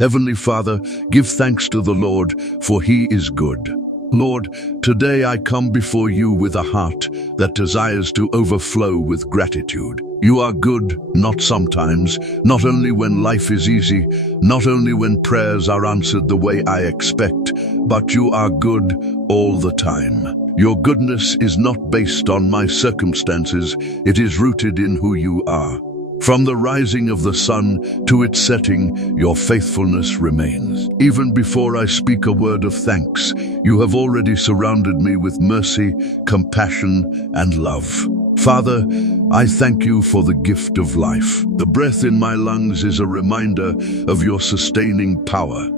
Heavenly Father, give thanks to the Lord, for he is good. Lord, today I come before you with a heart that desires to overflow with gratitude. You are good, not sometimes, not only when life is easy, not only when prayers are answered the way I expect, but you are good all the time. Your goodness is not based on my circumstances, it is rooted in who you are. From the rising of the sun to its setting, your faithfulness remains. Even before I speak a word of thanks, you have already surrounded me with mercy, compassion, and love. Father, I thank you for the gift of life. The breath in my lungs is a reminder of your sustaining power.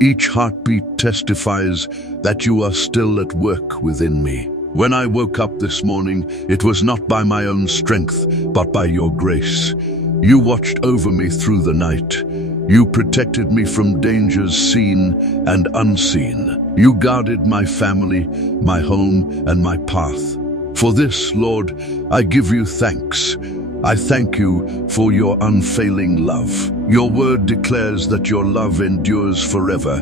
Each heartbeat testifies that you are still at work within me. When I woke up this morning, it was not by my own strength, but by your grace. You watched over me through the night. You protected me from dangers seen and unseen. You guarded my family, my home, and my path. For this, Lord, I give you thanks. I thank you for your unfailing love. Your word declares that your love endures forever,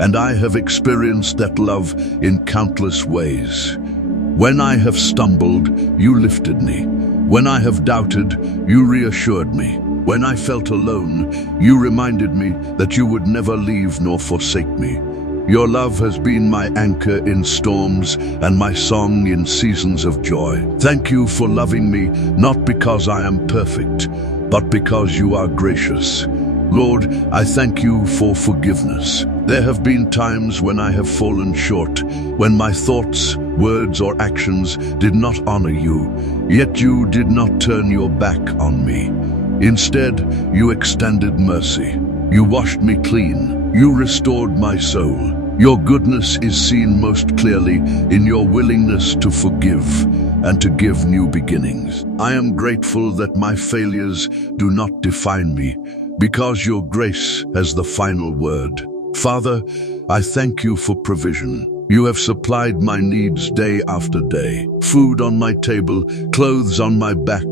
and I have experienced that love in countless ways. When I have stumbled, you lifted me. When I have doubted, you reassured me. When I felt alone, you reminded me that you would never leave nor forsake me. Your love has been my anchor in storms and my song in seasons of joy. Thank you for loving me, not because I am perfect, but because you are gracious. Lord, I thank you for forgiveness. There have been times when I have fallen short, when my thoughts, words, or actions did not honor you, yet you did not turn your back on me. Instead, you extended mercy. You washed me clean. You restored my soul. Your goodness is seen most clearly in your willingness to forgive and to give new beginnings. I am grateful that my failures do not define me, because your grace has the final word. Father, I thank you for provision. You have supplied my needs day after day. Food on my table, clothes on my back,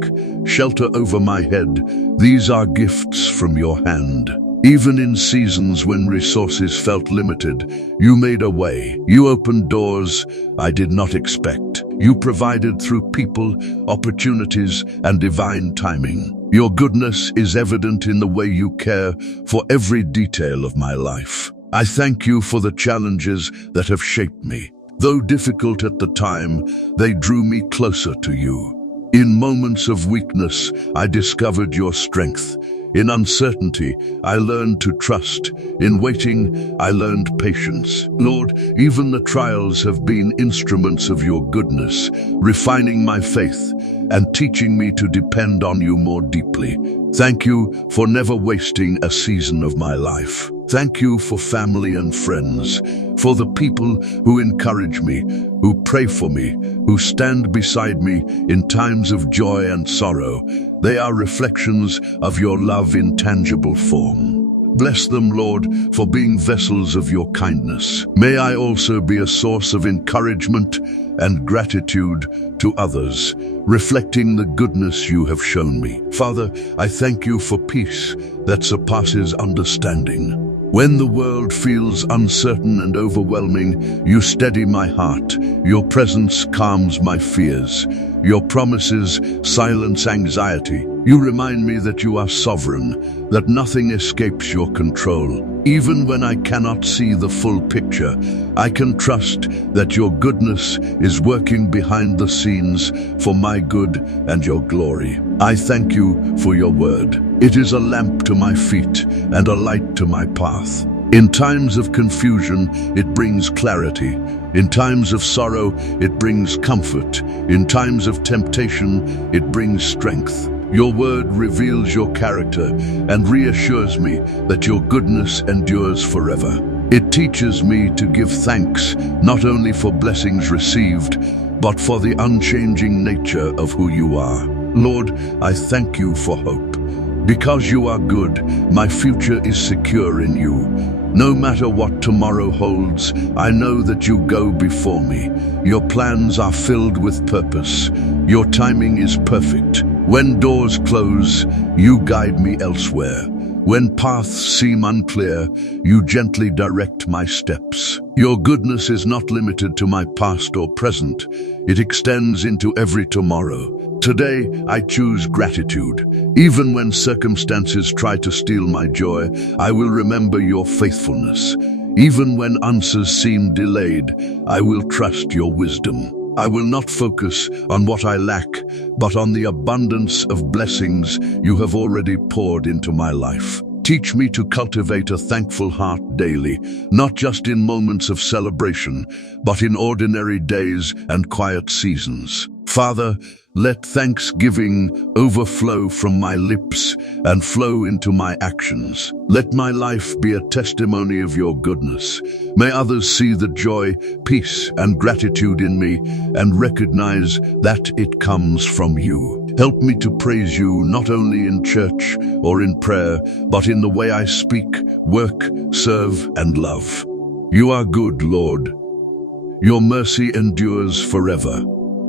shelter over my head. These are gifts from your hand. Even in seasons when resources felt limited, you made a way. You opened doors I did not expect. You provided through people, opportunities, and divine timing. Your goodness is evident in the way you care for every detail of my life. I thank you for the challenges that have shaped me. Though difficult at the time, they drew me closer to you. In moments of weakness, I discovered your strength. In uncertainty, I learned to trust. In waiting, I learned patience. Lord, even the trials have been instruments of your goodness, refining my faith and teaching me to depend on you more deeply. Thank you for never wasting a season of my life. Thank you for family and friends, for the people who encourage me, who pray for me, who stand beside me in times of joy and sorrow. They are reflections of your love in tangible form. Bless them, Lord, for being vessels of your kindness. May I also be a source of encouragement and gratitude to others, reflecting the goodness you have shown me. Father, I thank you for peace that surpasses understanding. When the world feels uncertain and overwhelming, you steady my heart. Your presence calms my fears. Your promises silence anxiety. You remind me that you are sovereign, that nothing escapes your control. Even when I cannot see the full picture, I can trust that your goodness is working behind the scenes for my good and your glory. I thank you for your word. It is a lamp to my feet and a light to my path. In times of confusion, it brings clarity. In times of sorrow, it brings comfort. In times of temptation, it brings strength. Your word reveals your character and reassures me that your goodness endures forever. It teaches me to give thanks not only for blessings received, but for the unchanging nature of who you are. Lord, I thank you for hope. Because you are good, my future is secure in you. No matter what tomorrow holds, I know that you go before me. Your plans are filled with purpose. Your timing is perfect. When doors close, you guide me elsewhere. When paths seem unclear, you gently direct my steps. Your goodness is not limited to my past or present. It extends into every tomorrow. Today, I choose gratitude. Even when circumstances try to steal my joy, I will remember your faithfulness. Even when answers seem delayed, I will trust your wisdom. I will not focus on what I lack, but on the abundance of blessings you have already poured into my life. Teach me to cultivate a thankful heart daily, not just in moments of celebration, but in ordinary days and quiet seasons. Father, let thanksgiving overflow from my lips and flow into my actions. Let my life be a testimony of your goodness. May others see the joy, peace, and gratitude in me and recognize that it comes from you. Help me to praise you not only in church or in prayer, but in the way I speak, work, serve, and love. You are good, Lord. Your mercy endures forever.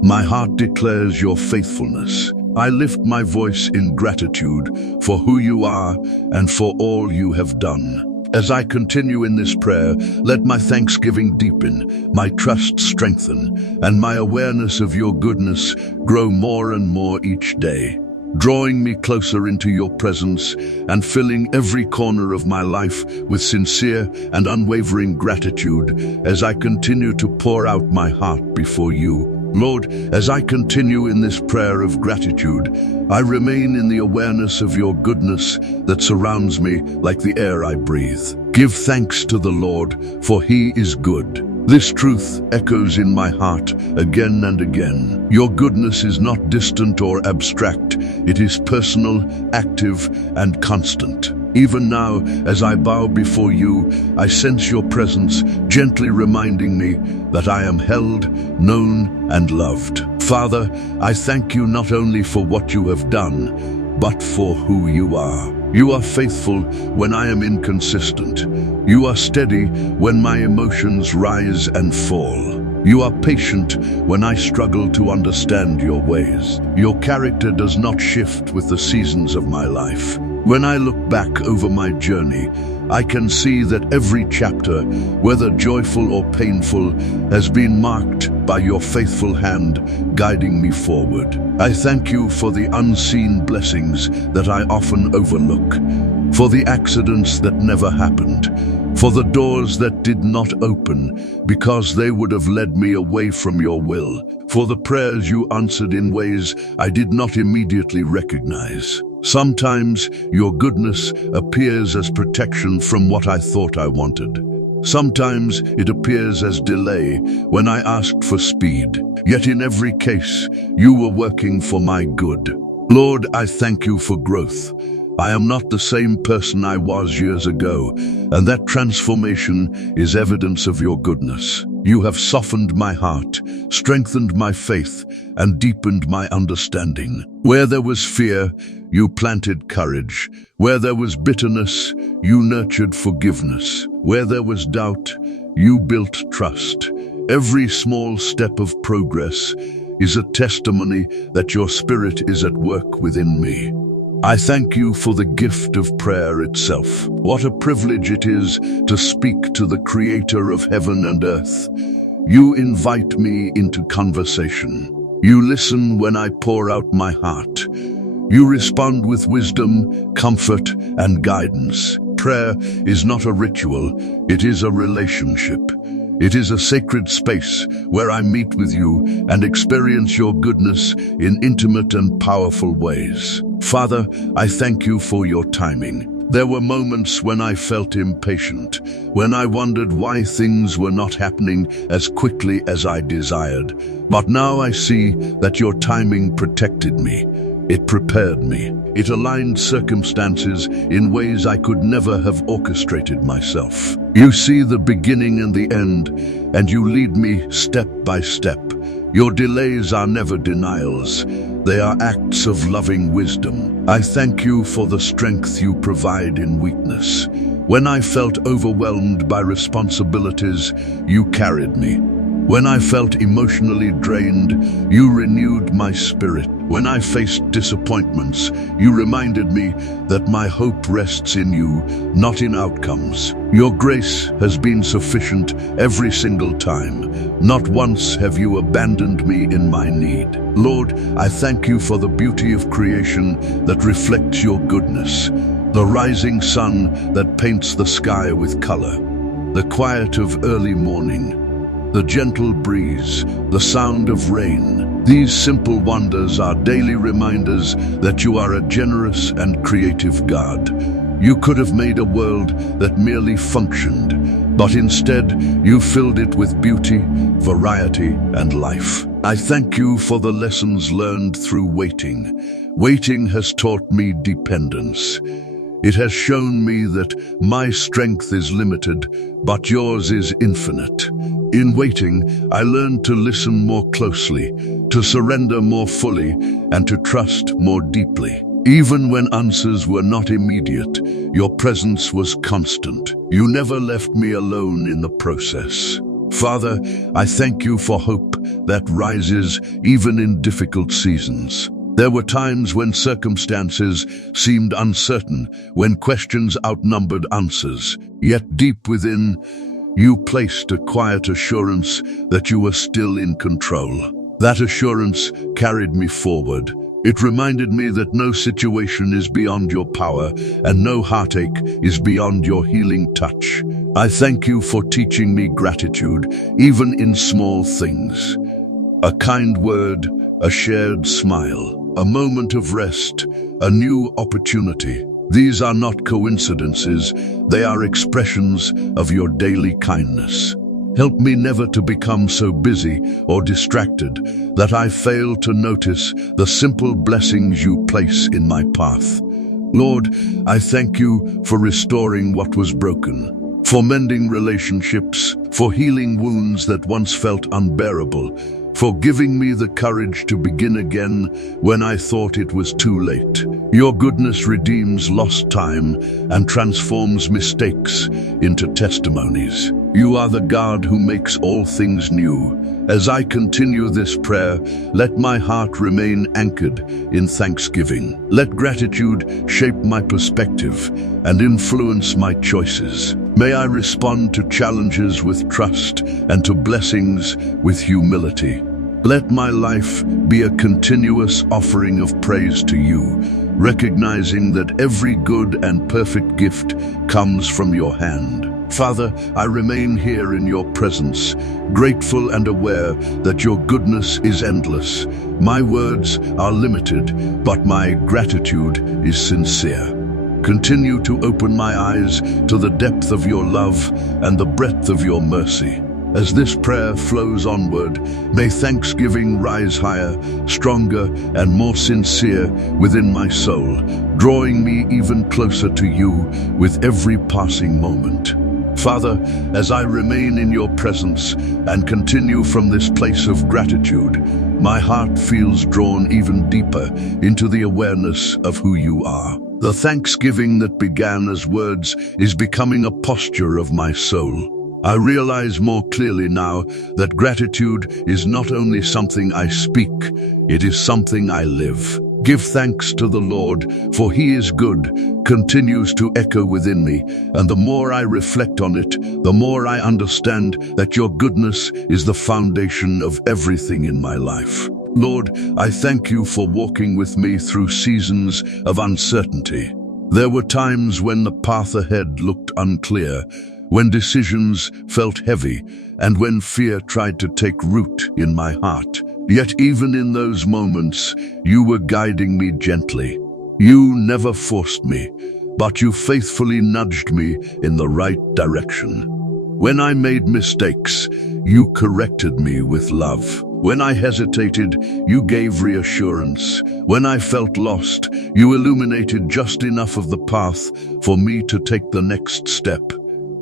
My heart declares your faithfulness. I lift my voice in gratitude for who you are and for all you have done. As I continue in this prayer, let my thanksgiving deepen, my trust strengthen, and my awareness of your goodness grow more and more each day, drawing me closer into your presence and filling every corner of my life with sincere and unwavering gratitude as I continue to pour out my heart before you. Lord, as I continue in this prayer of gratitude, I remain in the awareness of your goodness that surrounds me like the air I breathe. Give thanks to the Lord, for he is good. This truth echoes in my heart again and again. Your goodness is not distant or abstract. It is personal, active, and constant. Even now, as I bow before you, I sense your presence, gently reminding me that I am held, known, and loved. Father, I thank you not only for what you have done, but for who you are. You are faithful when I am inconsistent. You are steady when my emotions rise and fall. You are patient when I struggle to understand your ways. Your character does not shift with the seasons of my life. When I look back over my journey, I can see that every chapter, whether joyful or painful, has been marked by your faithful hand guiding me forward. I thank you for the unseen blessings that I often overlook, for the accidents that never happened, for the doors that did not open because they would have led me away from your will, for the prayers you answered in ways I did not immediately recognize. Sometimes your goodness appears as protection from what I thought I wanted. Sometimes it appears as delay when I asked for speed. Yet in every case, you were working for my good. Lord, I thank you for growth. I am not the same person I was years ago, and that transformation is evidence of your goodness. You have softened my heart, strengthened my faith, and deepened my understanding. Where there was fear, you planted courage. Where there was bitterness, you nurtured forgiveness. Where there was doubt, you built trust. Every small step of progress is a testimony that your Spirit is at work within me. I thank you for the gift of prayer itself. What a privilege it is to speak to the Creator of heaven and earth. You invite me into conversation. You listen when I pour out my heart. You respond with wisdom, comfort, and guidance. Prayer is not a ritual, it is a relationship. It is a sacred space where I meet with you and experience your goodness in intimate and powerful ways. Father, I thank you for your timing. There were moments when I felt impatient, when I wondered why things were not happening as quickly as I desired. But now I see that your timing protected me. It prepared me. It aligned circumstances in ways I could never have orchestrated myself. You see the beginning and the end, and you lead me step by step. Your delays are never denials. They are acts of loving wisdom. I thank you for the strength you provide in weakness. When I felt overwhelmed by responsibilities, you carried me. When I felt emotionally drained, you renewed my spirit. When I faced disappointments, you reminded me that my hope rests in you, not in outcomes. Your grace has been sufficient every single time. Not once have you abandoned me in my need. Lord, I thank you for the beauty of creation that reflects your goodness, the rising sun that paints the sky with color, the quiet of early morning, the gentle breeze, the sound of rain. These simple wonders are daily reminders that you are a generous and creative God. You could have made a world that merely functioned, but instead you filled it with beauty, variety, and life. I thank you for the lessons learned through waiting. Waiting has taught me dependence. It has shown me that my strength is limited, but yours is infinite. In waiting, I learned to listen more closely, to surrender more fully, and to trust more deeply. Even when answers were not immediate, your presence was constant. You never left me alone in the process. Father, I thank you for hope that rises even in difficult seasons. There were times when circumstances seemed uncertain, when questions outnumbered answers. Yet deep within, you placed a quiet assurance that you were still in control. That assurance carried me forward. It reminded me that no situation is beyond your power and no heartache is beyond your healing touch. I thank you for teaching me gratitude, even in small things. A kind word, a shared smile, a moment of rest, a new opportunity. These are not coincidences, they are expressions of your daily kindness. Help me never to become so busy or distracted that I fail to notice the simple blessings you place in my path. Lord, I thank you for restoring what was broken, for mending relationships, for healing wounds that once felt unbearable, for giving me the courage to begin again when I thought it was too late. Your goodness redeems lost time and transforms mistakes into testimonies. You are the God who makes all things new. As I continue this prayer, let my heart remain anchored in thanksgiving. Let gratitude shape my perspective and influence my choices. May I respond to challenges with trust and to blessings with humility. Let my life be a continuous offering of praise to you, recognizing that every good and perfect gift comes from your hand. Father, I remain here in your presence, grateful and aware that your goodness is endless. My words are limited, but my gratitude is sincere. Continue to open my eyes to the depth of your love and the breadth of your mercy. As this prayer flows onward, may thanksgiving rise higher, stronger, and more sincere within my soul, drawing me even closer to you with every passing moment. Father, as I remain in your presence and continue from this place of gratitude, my heart feels drawn even deeper into the awareness of who you are. The thanksgiving that began as words is becoming a posture of my soul. I realize more clearly now that gratitude is not only something I speak, it is something I live. Give thanks to the Lord, for he is good, continues to echo within me, and the more I reflect on it, the more I understand that your goodness is the foundation of everything in my life. Lord, I thank you for walking with me through seasons of uncertainty. There were times when the path ahead looked unclear, when decisions felt heavy, and when fear tried to take root in my heart. Yet even in those moments, you were guiding me gently. You never forced me, but you faithfully nudged me in the right direction. When I made mistakes, you corrected me with love. When I hesitated, you gave reassurance. When I felt lost, you illuminated just enough of the path for me to take the next step.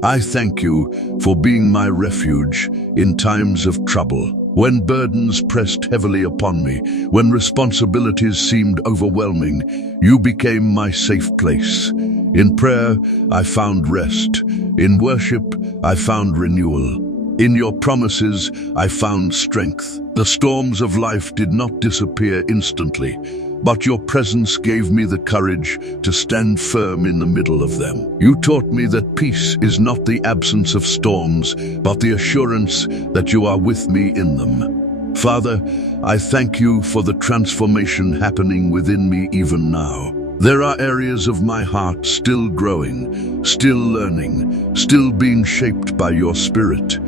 I thank you for being my refuge in times of trouble. When burdens pressed heavily upon me, when responsibilities seemed overwhelming, you became my safe place. In prayer, I found rest. In worship, I found renewal. In your promises, I found strength. The storms of life did not disappear instantly, but your presence gave me the courage to stand firm in the middle of them. You taught me that peace is not the absence of storms, but the assurance that you are with me in them. Father, I thank you for the transformation happening within me even now. There are areas of my heart still growing, still learning, still being shaped by your Spirit.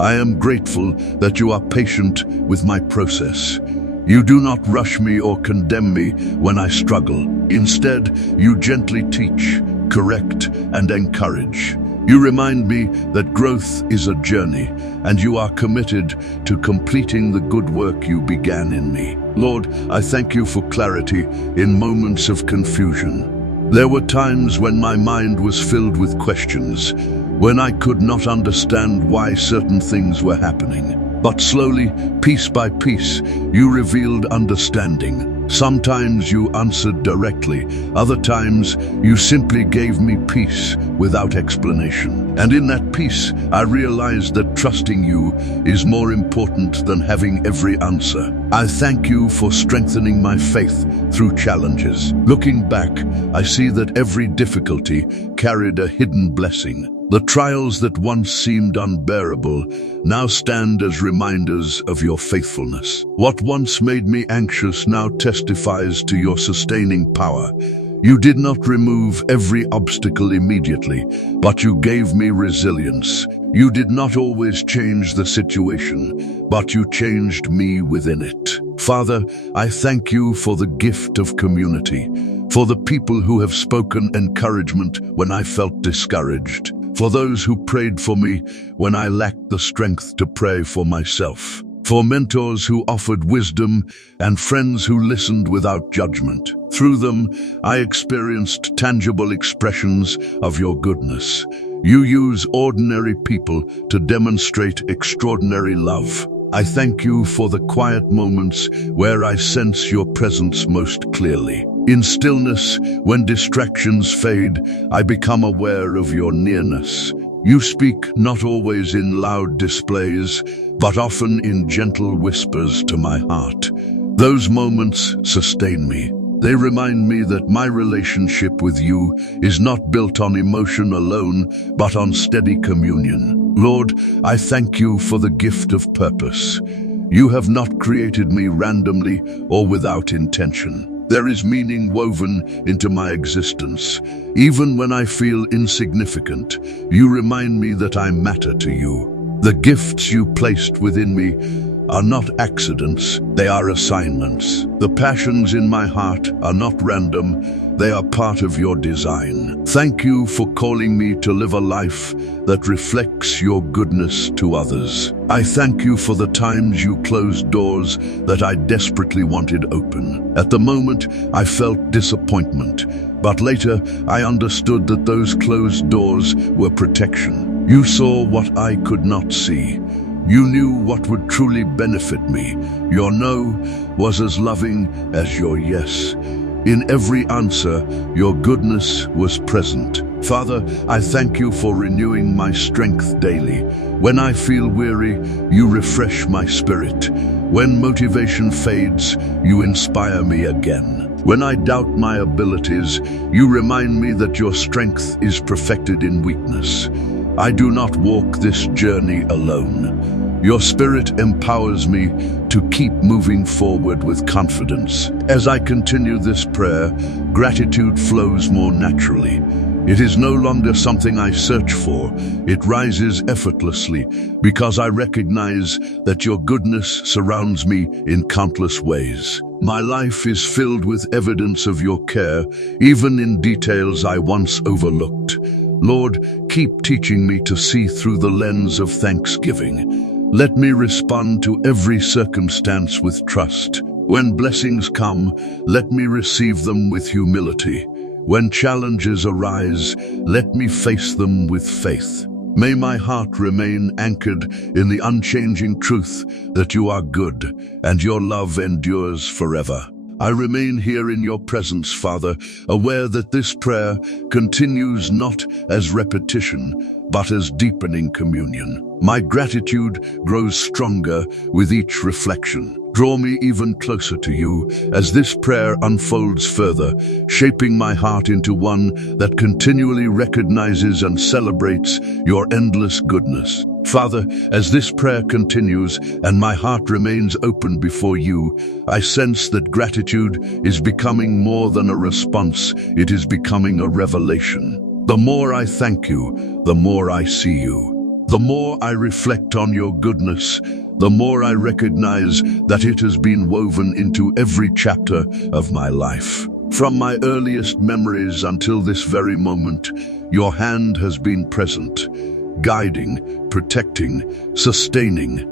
I am grateful that you are patient with my process. You do not rush me or condemn me when I struggle. Instead, you gently teach, correct, and encourage. You remind me that growth is a journey, and you are committed to completing the good work you began in me. Lord, I thank you for clarity in moments of confusion. There were times when my mind was filled with questions, when I could not understand why certain things were happening. But slowly, piece by piece, you revealed understanding. Sometimes you answered directly, other times you simply gave me peace without explanation. And in that peace, I realized that trusting you is more important than having every answer. I thank you for strengthening my faith through challenges. Looking back, I see that every difficulty carried a hidden blessing. The trials that once seemed unbearable now stand as reminders of your faithfulness. What once made me anxious now testifies to your sustaining power. You did not remove every obstacle immediately, but you gave me resilience. You did not always change the situation, but you changed me within it. Father, I thank you for the gift of community, for the people who have spoken encouragement when I felt discouraged, for those who prayed for me when I lacked the strength to pray for myself, for mentors who offered wisdom and friends who listened without judgment. Through them, I experienced tangible expressions of your goodness. You use ordinary people to demonstrate extraordinary love. I thank you for the quiet moments where I sense your presence most clearly. In stillness, when distractions fade, I become aware of your nearness. You speak not always in loud displays, but often in gentle whispers to my heart. Those moments sustain me. They remind me that my relationship with you is not built on emotion alone, but on steady communion. Lord, I thank you for the gift of purpose. You have not created me randomly or without intention. There is meaning woven into my existence. Even when I feel insignificant, you remind me that I matter to you. The gifts you placed within me are not accidents, they are assignments. The passions in my heart are not random, they are part of your design. Thank you for calling me to live a life that reflects your goodness to others. I thank you for the times you closed doors that I desperately wanted open. At the moment, I felt disappointment, but later I understood that those closed doors were protection. You saw what I could not see. You knew what would truly benefit me. Your no was as loving as your yes. In every answer, your goodness was present. Father, I thank you for renewing my strength daily. When I feel weary, you refresh my spirit. When motivation fades, you inspire me again. When I doubt my abilities, you remind me that your strength is perfected in weakness. I do not walk this journey alone. Your Spirit empowers me to keep moving forward with confidence. As I continue this prayer, gratitude flows more naturally. It is no longer something I search for. It rises effortlessly because I recognize that your goodness surrounds me in countless ways. My life is filled with evidence of your care, even in details I once overlooked. Lord, keep teaching me to see through the lens of thanksgiving. Let me respond to every circumstance with trust. When blessings come, let me receive them with humility. When challenges arise, let me face them with faith. May my heart remain anchored in the unchanging truth that you are good and your love endures forever. I remain here in your presence, Father, aware that this prayer continues not as repetition, but as deepening communion. My gratitude grows stronger with each reflection. Draw me even closer to you as this prayer unfolds further, shaping my heart into one that continually recognizes and celebrates your endless goodness. Father, as this prayer continues and my heart remains open before you, I sense that gratitude is becoming more than a response, it is becoming a revelation. The more I thank you, the more I see you. The more I reflect on your goodness, the more I recognize that it has been woven into every chapter of my life. From my earliest memories until this very moment, your hand has been present, guiding, protecting, sustaining.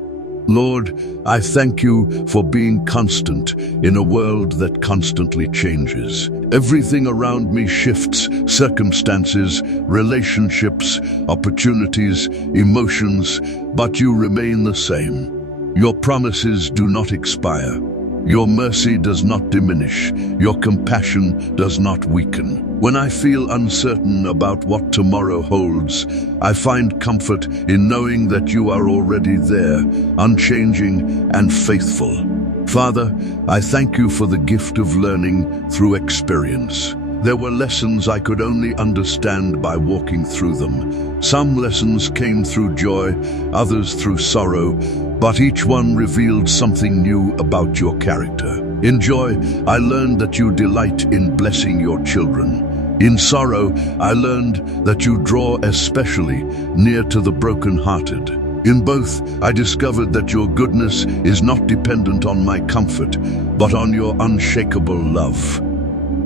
Lord, I thank you for being constant in a world that constantly changes. Everything around me shifts, circumstances, relationships, opportunities, emotions, but you remain the same. Your promises do not expire. Your mercy does not diminish. Your compassion does not weaken. When I feel uncertain about what tomorrow holds, I find comfort in knowing that you are already there, unchanging and faithful. Father, I thank you for the gift of learning through experience. There were lessons I could only understand by walking through them. Some lessons came through joy, others through sorrow, but each one revealed something new about your character. In joy, I learned that you delight in blessing your children. In sorrow, I learned that you draw especially near to the brokenhearted. In both, I discovered that your goodness is not dependent on my comfort, but on your unshakable love.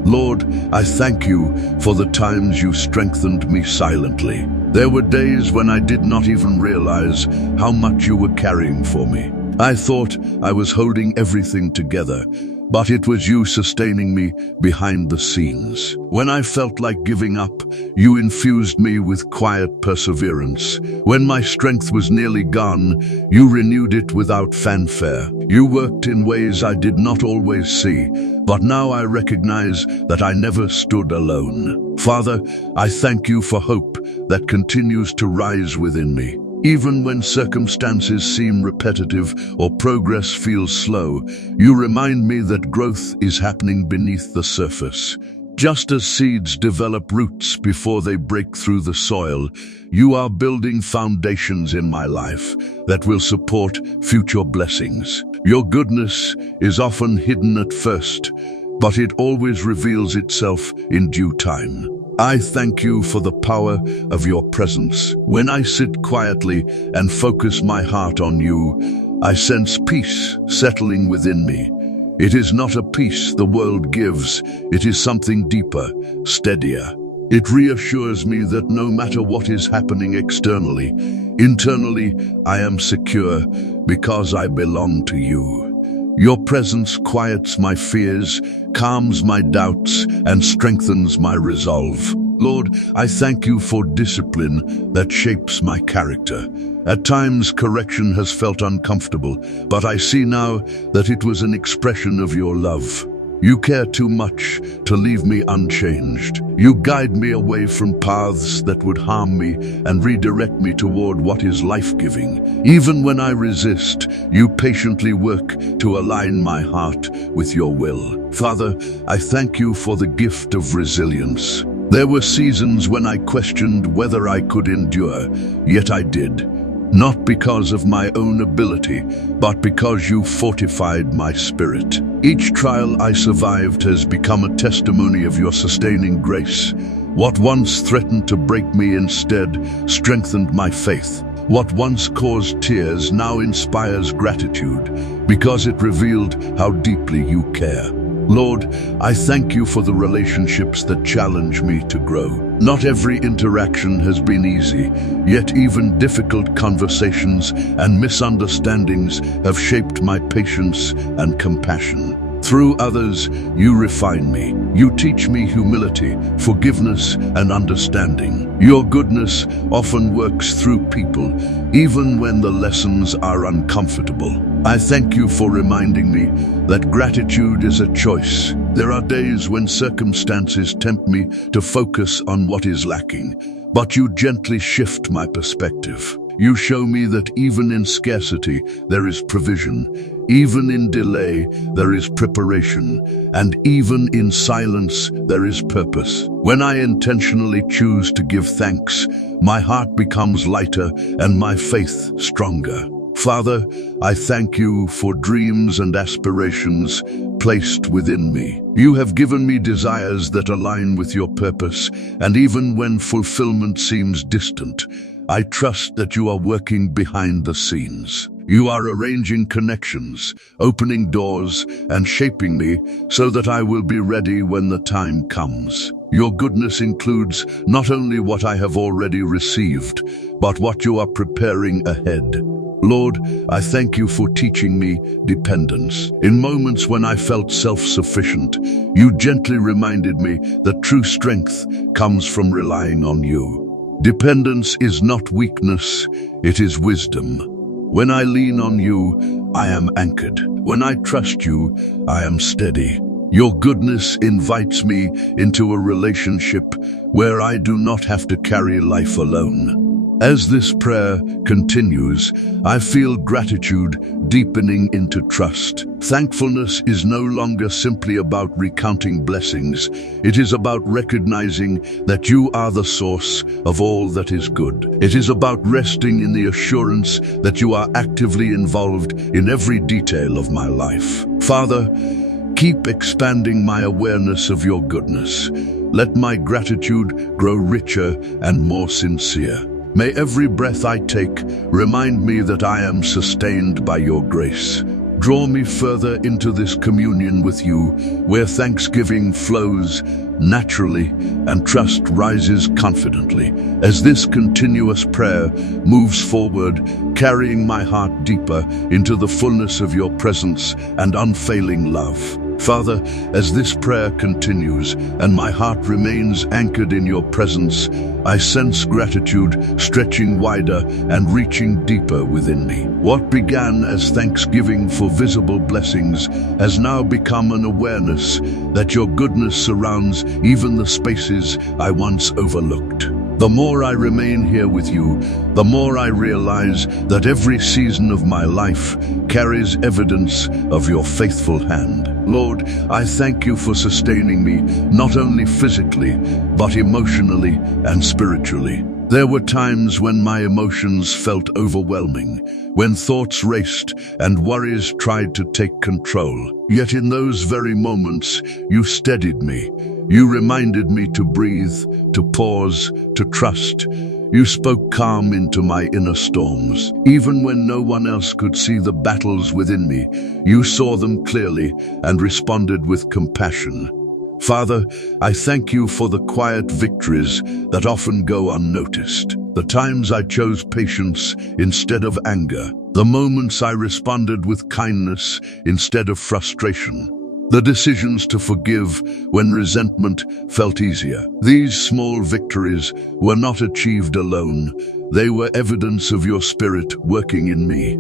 Lord, I thank you for the times you strengthened me silently. There were days when I did not even realize how much you were carrying for me. I thought I was holding everything together, but it was you sustaining me behind the scenes. When I felt like giving up, you infused me with quiet perseverance. When my strength was nearly gone, you renewed it without fanfare. You worked in ways I did not always see, but now I recognize that I never stood alone. Father, I thank you for hope that continues to rise within me. Even when circumstances seem repetitive or progress feels slow, you remind me that growth is happening beneath the surface. Just as seeds develop roots before they break through the soil, you are building foundations in my life that will support future blessings. Your goodness is often hidden at first, but it always reveals itself in due time. I thank you for the power of your presence. When I sit quietly and focus my heart on you, I sense peace settling within me. It is not a peace the world gives, it is something deeper, steadier. It reassures me that no matter what is happening externally, internally I am secure because I belong to you. Your presence quiets my fears, calms my doubts, and strengthens my resolve. Lord, I thank you for discipline that shapes my character. At times, correction has felt uncomfortable, but I see now that it was an expression of your love. You care too much to leave me unchanged. You guide me away from paths that would harm me and redirect me toward what is life-giving. Even when I resist, you patiently work to align my heart with your will. Father, I thank you for the gift of resilience. There were seasons when I questioned whether I could endure, yet I did. Not because of my own ability, but because you fortified my spirit. Each trial I survived has become a testimony of your sustaining grace. What once threatened to break me instead strengthened my faith. What once caused tears now inspires gratitude, because it revealed how deeply you care. Lord, I thank you for the relationships that challenge me to grow. Not every interaction has been easy, yet even difficult conversations and misunderstandings have shaped my patience and compassion. Through others, you refine me. You teach me humility, forgiveness, and understanding. Your goodness often works through people, even when the lessons are uncomfortable. I thank you for reminding me that gratitude is a choice. There are days when circumstances tempt me to focus on what is lacking, but you gently shift my perspective. You show me that even in scarcity, there is provision. Even in delay, there is preparation. And even in silence, there is purpose. When I intentionally choose to give thanks, my heart becomes lighter and my faith stronger. Father, I thank you for dreams and aspirations placed within me. You have given me desires that align with your purpose, and even when fulfillment seems distant, I trust that you are working behind the scenes. You are arranging connections, opening doors, and shaping me so that I will be ready when the time comes. Your goodness includes not only what I have already received, but what you are preparing ahead. Lord, I thank you for teaching me dependence. In moments when I felt self-sufficient, you gently reminded me that true strength comes from relying on you. Dependence is not weakness, it is wisdom. When I lean on you, I am anchored. When I trust you, I am steady. Your goodness invites me into a relationship where I do not have to carry life alone. As this prayer continues, I feel gratitude deepening into trust. Thankfulness is no longer simply about recounting blessings. It is about recognizing that you are the source of all that is good. It is about resting in the assurance that you are actively involved in every detail of my life. Father, keep expanding my awareness of your goodness. Let my gratitude grow richer and more sincere. May every breath I take remind me that I am sustained by your grace. Draw me further into this communion with you, where thanksgiving flows naturally and trust rises confidently. As this continuous prayer moves forward, carrying my heart deeper into the fullness of your presence and unfailing love. Father, as this prayer continues and my heart remains anchored in your presence, I sense gratitude stretching wider and reaching deeper within me. What began as thanksgiving for visible blessings has now become an awareness that your goodness surrounds even the spaces I once overlooked. The more I remain here with you, the more I realize that every season of my life carries evidence of your faithful hand. Lord, I thank you for sustaining me, not only physically, but emotionally and spiritually. There were times when my emotions felt overwhelming, when thoughts raced and worries tried to take control. Yet in those very moments, you steadied me. You reminded me to breathe, to pause, to trust. You spoke calm into my inner storms. Even when no one else could see the battles within me, you saw them clearly and responded with compassion. Father, I thank you for the quiet victories that often go unnoticed. The times I chose patience instead of anger. The moments I responded with kindness instead of frustration. The decisions to forgive when resentment felt easier. These small victories were not achieved alone. They were evidence of your spirit working in me.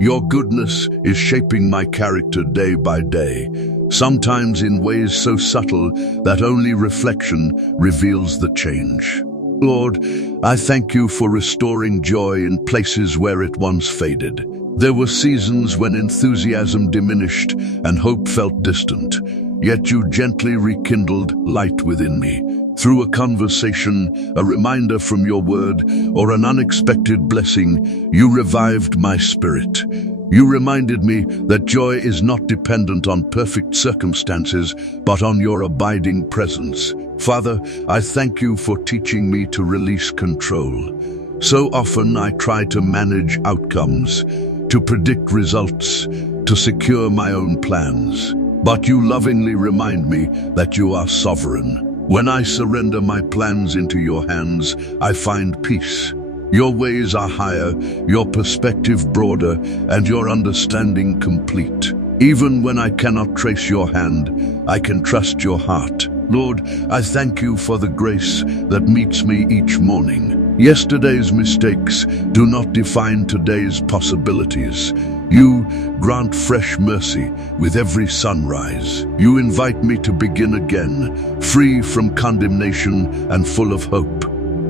Your goodness is shaping my character day by day, sometimes in ways so subtle that only reflection reveals the change. Lord, I thank you for restoring joy in places where it once faded. There were seasons when enthusiasm diminished and hope felt distant, yet you gently rekindled light within me. Through a conversation, a reminder from your word, or an unexpected blessing, you revived my spirit. You reminded me that joy is not dependent on perfect circumstances, but on your abiding presence. Father, I thank you for teaching me to release control. So often I try to manage outcomes, to predict results, to secure my own plans. But you lovingly remind me that you are sovereign. When I surrender my plans into your hands, I find peace. Your ways are higher, your perspective broader, and your understanding complete. Even when I cannot trace your hand, I can trust your heart. Lord, I thank you for the grace that meets me each morning. Yesterday's mistakes do not define today's possibilities. You grant fresh mercy with every sunrise. You invite me to begin again, free from condemnation and full of hope.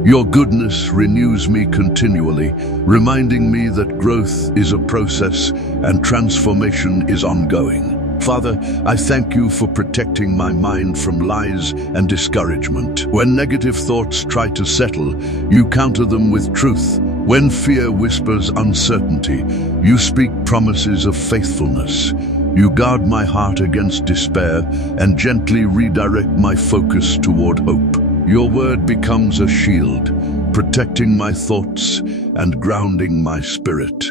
Your goodness renews me continually, reminding me that growth is a process and transformation is ongoing. Father, I thank you for protecting my mind from lies and discouragement. When negative thoughts try to settle, you counter them with truth. When fear whispers uncertainty, you speak promises of faithfulness. You guard my heart against despair and gently redirect my focus toward hope. Your word becomes a shield, protecting my thoughts and grounding my spirit.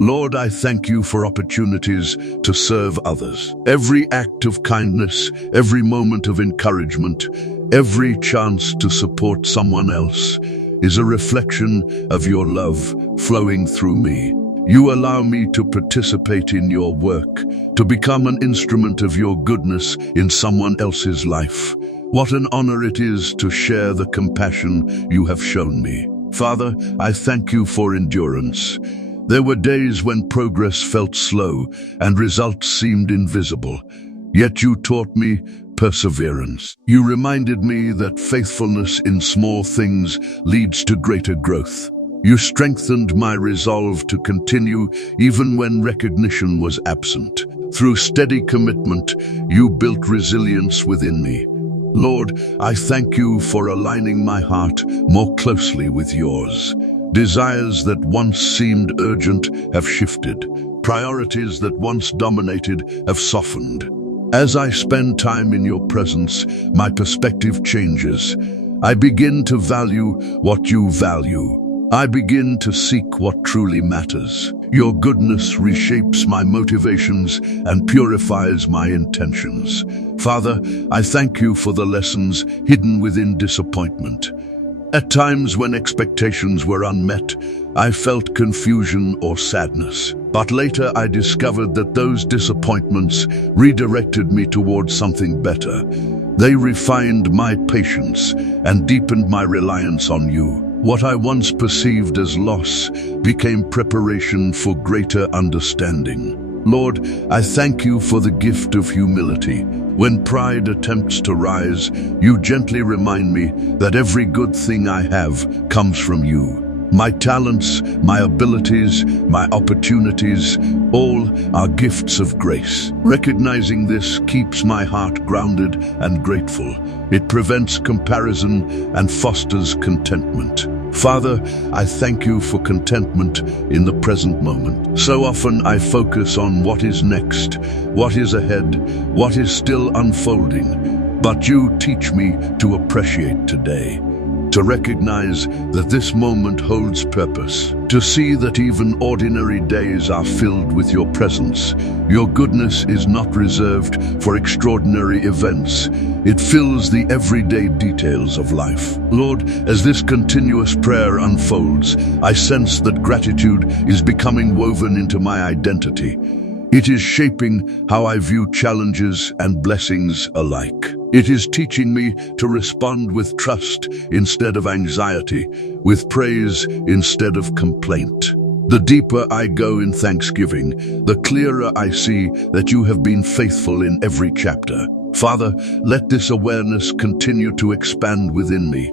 Lord, I thank you for opportunities to serve others. Every act of kindness, every moment of encouragement, every chance to support someone else is a reflection of your love flowing through me. You allow me to participate in your work, to become an instrument of your goodness in someone else's life. What an honor it is to share the compassion you have shown me. Father, I thank you for endurance. There were days when progress felt slow and results seemed invisible. Yet you taught me perseverance. You reminded me that faithfulness in small things leads to greater growth. You strengthened my resolve to continue even when recognition was absent. Through steady commitment, you built resilience within me. Lord, I thank you for aligning my heart more closely with yours. Desires that once seemed urgent have shifted. Priorities that once dominated have softened. As I spend time in your presence, my perspective changes. I begin to value what you value. I begin to seek what truly matters. Your goodness reshapes my motivations and purifies my intentions. Father, I thank you for the lessons hidden within disappointment. At times when expectations were unmet, I felt confusion or sadness. But later I discovered that those disappointments redirected me towards something better. They refined my patience and deepened my reliance on you. What I once perceived as loss became preparation for greater understanding. Lord, I thank you for the gift of humility. When pride attempts to rise, you gently remind me that every good thing I have comes from you. My talents, my abilities, my opportunities, all are gifts of grace. Recognizing this keeps my heart grounded and grateful. It prevents comparison and fosters contentment. Father, I thank you for contentment in the present moment. So often I focus on what is next, what is ahead, what is still unfolding. But you teach me to appreciate today, to recognize that this moment holds purpose, to see that even ordinary days are filled with your presence. Your goodness is not reserved for extraordinary events. It fills the everyday details of life. Lord, as this continuous prayer unfolds, I sense that gratitude is becoming woven into my identity. It is shaping how I view challenges and blessings alike. It is teaching me to respond with trust instead of anxiety, with praise instead of complaint. The deeper I go in thanksgiving, the clearer I see that you have been faithful in every chapter. Father, let this awareness continue to expand within me.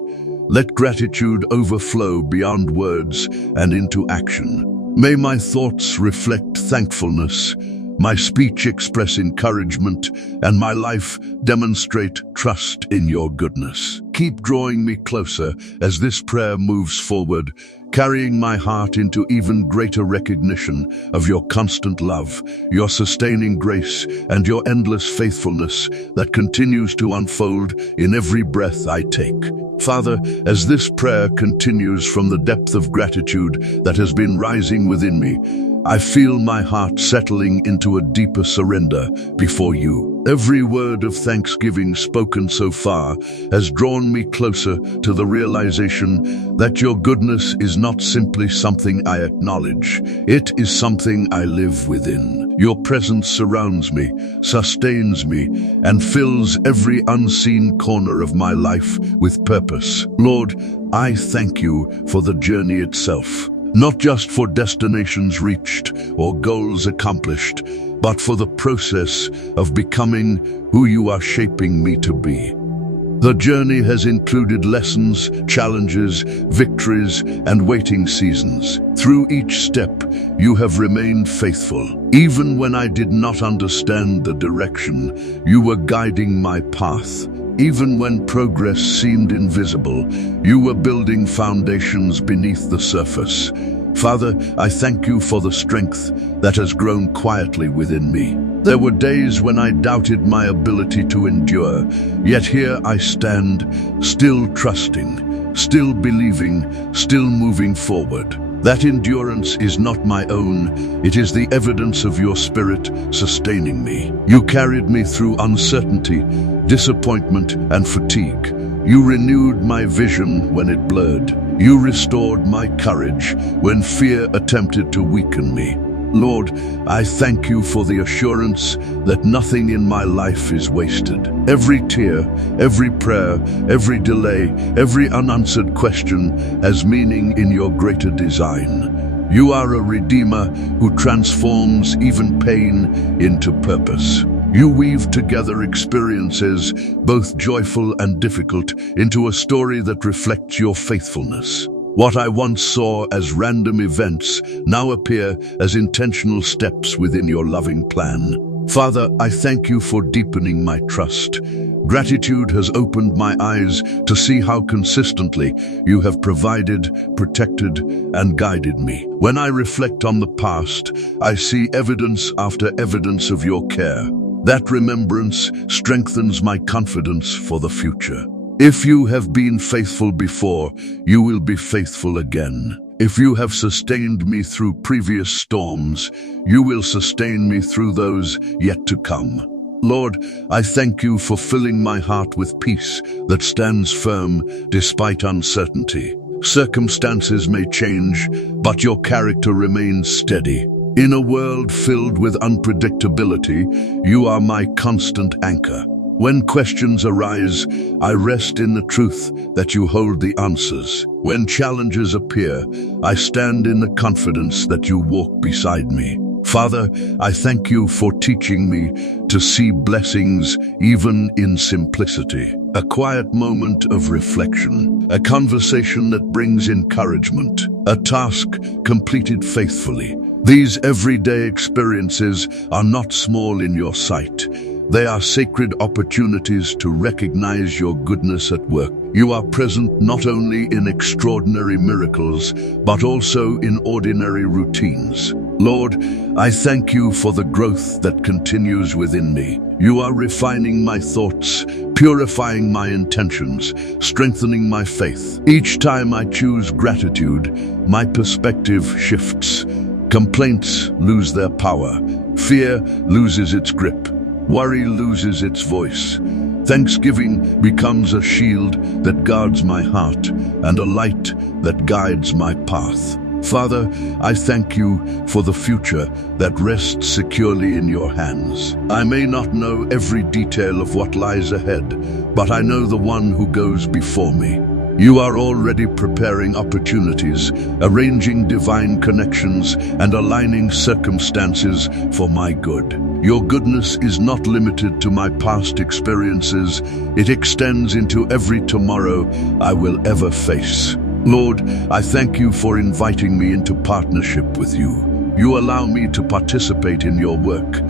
Let gratitude overflow beyond words and into action. May my thoughts reflect thankfulness, my speech express encouragement, and my life demonstrate trust in your goodness. Keep drawing me closer as this prayer moves forward, carrying my heart into even greater recognition of your constant love, your sustaining grace, and your endless faithfulness that continues to unfold in every breath I take. Father, as this prayer continues from the depth of gratitude that has been rising within me, I feel my heart settling into a deeper surrender before you. Every word of thanksgiving spoken so far has drawn me closer to the realization that your goodness is not simply something I acknowledge, it is something I live within. Your presence surrounds me, sustains me, and fills every unseen corner of my life with purpose. Lord, I thank you for the journey itself, not just for destinations reached or goals accomplished, but for the process of becoming who you are shaping me to be. The journey has included lessons, challenges, victories, and waiting seasons. Through each step, you have remained faithful. Even when I did not understand the direction, you were guiding my path. Even when progress seemed invisible, you were building foundations beneath the surface. Father, I thank you for the strength that has grown quietly within me. There were days when I doubted my ability to endure, yet here I stand, still trusting, still believing, still moving forward. That endurance is not my own, it is the evidence of your Spirit sustaining me. You carried me through uncertainty, disappointment, and fatigue. You renewed my vision when it blurred. You restored my courage when fear attempted to weaken me. Lord, I thank you for the assurance that nothing in my life is wasted. Every tear, every prayer, every delay, every unanswered question has meaning in your greater design. You are a redeemer who transforms even pain into purpose. You weave together experiences, both joyful and difficult, into a story that reflects your faithfulness. What I once saw as random events now appear as intentional steps within your loving plan. Father, I thank you for deepening my trust. Gratitude has opened my eyes to see how consistently you have provided, protected, and guided me. When I reflect on the past, I see evidence after evidence of your care. That remembrance strengthens my confidence for the future. If you have been faithful before, you will be faithful again. If you have sustained me through previous storms, you will sustain me through those yet to come. Lord, I thank you for filling my heart with peace that stands firm despite uncertainty. Circumstances may change, but your character remains steady. In a world filled with unpredictability, you are my constant anchor. When questions arise, I rest in the truth that you hold the answers. When challenges appear, I stand in the confidence that you walk beside me. Father, I thank you for teaching me to see blessings even in simplicity. A quiet moment of reflection, a conversation that brings encouragement, a task completed faithfully. These everyday experiences are not small in your sight. They are sacred opportunities to recognize your goodness at work. You are present not only in extraordinary miracles, but also in ordinary routines. Lord, I thank you for the growth that continues within me. You are refining my thoughts, purifying my intentions, strengthening my faith. Each time I choose gratitude, my perspective shifts. Complaints lose their power. Fear loses its grip. Worry loses its voice. Thanksgiving becomes a shield that guards my heart and a light that guides my path. Father, I thank you for the future that rests securely in your hands. I may not know every detail of what lies ahead, but I know the one who goes before me. You are already preparing opportunities, arranging divine connections, and aligning circumstances for my good. Your goodness is not limited to my past experiences. It extends into every tomorrow I will ever face. Lord, I thank you for inviting me into partnership with you. You allow me to participate in your work,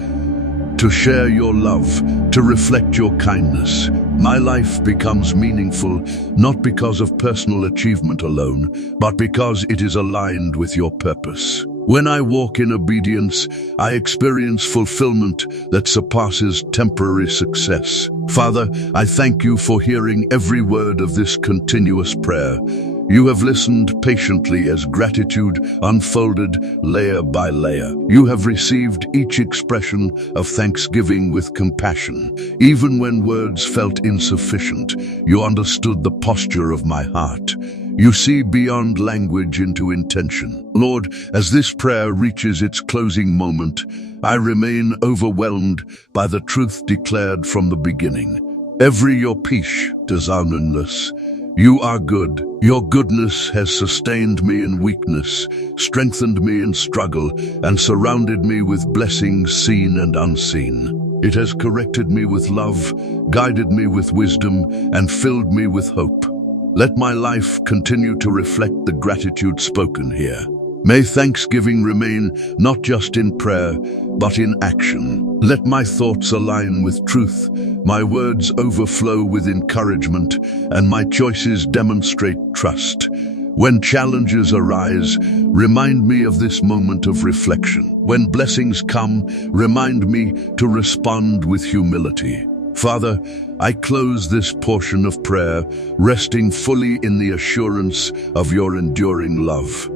to share your love, to reflect your kindness. My life becomes meaningful not because of personal achievement alone, but because it is aligned with your purpose. When I walk in obedience, I experience fulfillment that surpasses temporary success. Father, I thank you for hearing every word of this continuous prayer. You have listened patiently as gratitude unfolded layer by layer. You have received each expression of thanksgiving with compassion. Even when words felt insufficient, you understood the posture of my heart. You see beyond language into intention. Lord, as this prayer reaches its closing moment, I remain overwhelmed by the truth declared from the beginning. Every your pish desarneness. You are good. Your goodness has sustained me in weakness, strengthened me in struggle, and surrounded me with blessings seen and unseen. It has corrected me with love, guided me with wisdom, and filled me with hope. Let my life continue to reflect the gratitude spoken here. May thanksgiving remain not just in prayer, but in action. Let my thoughts align with truth, my words overflow with encouragement, and my choices demonstrate trust. When challenges arise, remind me of this moment of reflection. When blessings come, remind me to respond with humility. Father, I close this portion of prayer, resting fully in the assurance of your enduring love.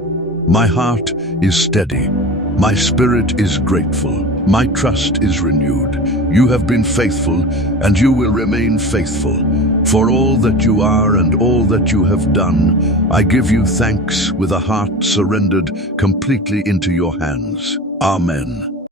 My heart is steady. My spirit is grateful. My trust is renewed. You have been faithful, and you will remain faithful. For all that you are and all that you have done, I give you thanks with a heart surrendered completely into your hands. Amen.